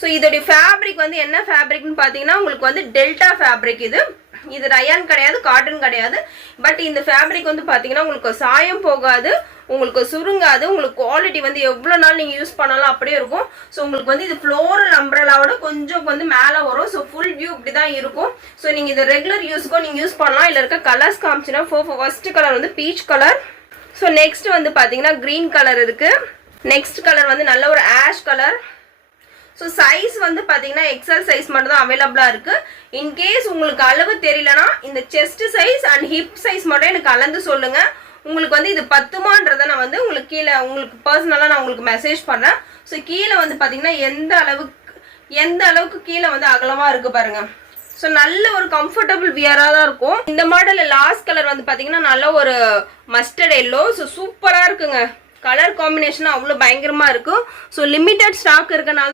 So இதோடைய fabric வந்து என்ன ஃபேப்ரிக்னு பார்த்தீங்கன்னா உங்களுக்கு வந்து டெல்டா ஃபேப்ரிக். இது ரயான் கிடையாது, காட்டன் கிடையாது. பட் இந்த ஃபேப்ரிக் வந்து பார்த்தீங்கன்னா உங்களுக்கு சாயம் போகாது, உங்களுக்கு சுருங்காது, உங்களுக்கு குவாலிட்டி வந்து எவ்வளோ நாள் நீங்கள் யூஸ் பண்ணாலும் அப்படியே இருக்கும். ஸோ உங்களுக்கு வந்து இது ஃப்ளோரல் அம்ப்ரெல்லாவோட கொஞ்சம் வந்து மேலே வரும். ஸோ ஃபுல் வியூ இப்படி தான் இருக்கும். ஸோ நீங்கள் இதை ரெகுலர் யூஸுக்கும் நீங்கள் யூஸ் பண்ணலாம். இல்லை இருக்க கலர்ஸ் காமிச்சுன்னா ஃபர்ஸ்ட் கலர் வந்து பீச் கலர். ஸோ நெக்ஸ்ட் வந்து பார்த்தீங்கன்னா க்ரீன் கலர் இருக்குது. நெக்ஸ்ட் கலர் வந்து நல்ல ஒரு ஆஷ் கலர். ஸோ சைஸ் வந்து பார்த்தீங்கன்னா எக்ஸல் சைஸ் மட்டும் தான் அவைலபிளாக இருக்குது. இன்கேஸ் உங்களுக்கு அளவு தெரியலனா இந்த chest size and hip size மட்டும் எனக்கு அளந்து சொல்லுங்கள். உங்களுக்கு வந்து இது பத்துமான்றதை நான் வந்து உங்களுக்கு கீழே உங்களுக்கு பர்சனலாக நான் உங்களுக்கு மெசேஜ் பண்ணுறேன். ஸோ கீழே வந்து பார்த்தீங்கன்னா எந்த அளவுக்கு கீழே வந்து அகலமாக இருக்குது பாருங்கள். ஸோ நல்ல ஒரு கம்ஃபர்டபுள் வியராக தான் இருக்கும். இந்த மாடலில் லாஸ்ட் கலர் வந்து பார்த்தீங்கன்னா நல்ல ஒரு மஸ்டர்ட் எல்லோ. ஸோ சூப்பராக இருக்குங்க. கலர் காம்பினேஷன் அவ்வளோ பயங்கரமாக இருக்கும். ஸோ லிமிட்டட் ஸ்டாக் இருக்கனால